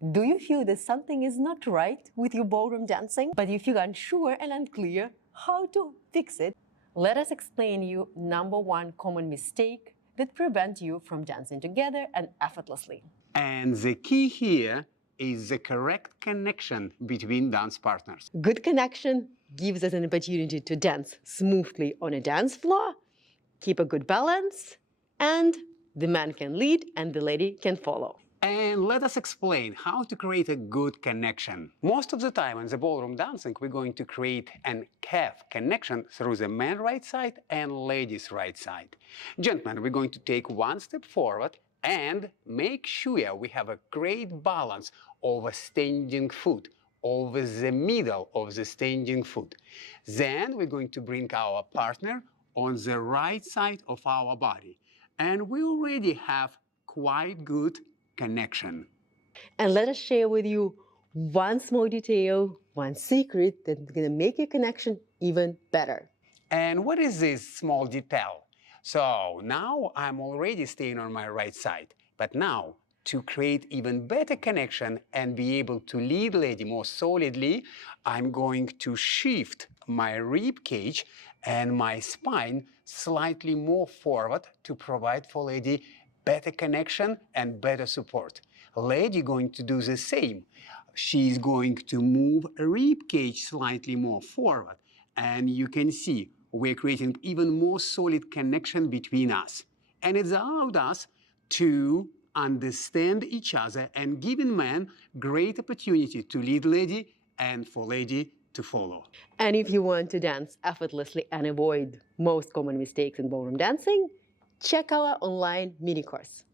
Do you feel that something is not right with your ballroom dancing, but you feel unsure and unclear how to fix it? Let us explain you number one common mistake that prevents you from dancing together and effortlessly. And the key here is the correct connection between dance partners. Good connection gives us an opportunity to dance smoothly on a dance floor, keep a good balance, and the man can lead and the lady can follow. And let us explain how to create a good connection. Most of the time in the ballroom dancing, we're going to create an have connection through the man right side and ladies right side. Gentlemen, we're going to take one step forward and make sure we have a great balance over standing foot, over the middle of the standing foot. Then we're going to bring our partner on the right side of our body. And we already have quite good connection. And let us share with you one small detail, one secret that's going to make your connection even better. And what is this small detail? So now I'm already staying on my right side, but now to create even better connection and be able to lead lady more solidly, I'm going to shift my rib cage and my spine slightly more forward to provide for lady better connection and better support. Lady going to do the same. She's going to move a rib cage slightly more forward. And you can see we're creating even more solid connection between us. And it's allowed us to understand each other and giving man great opportunity to lead lady and for lady to follow. And if you want to dance effortlessly and avoid most common mistakes in ballroom dancing, check our online mini course.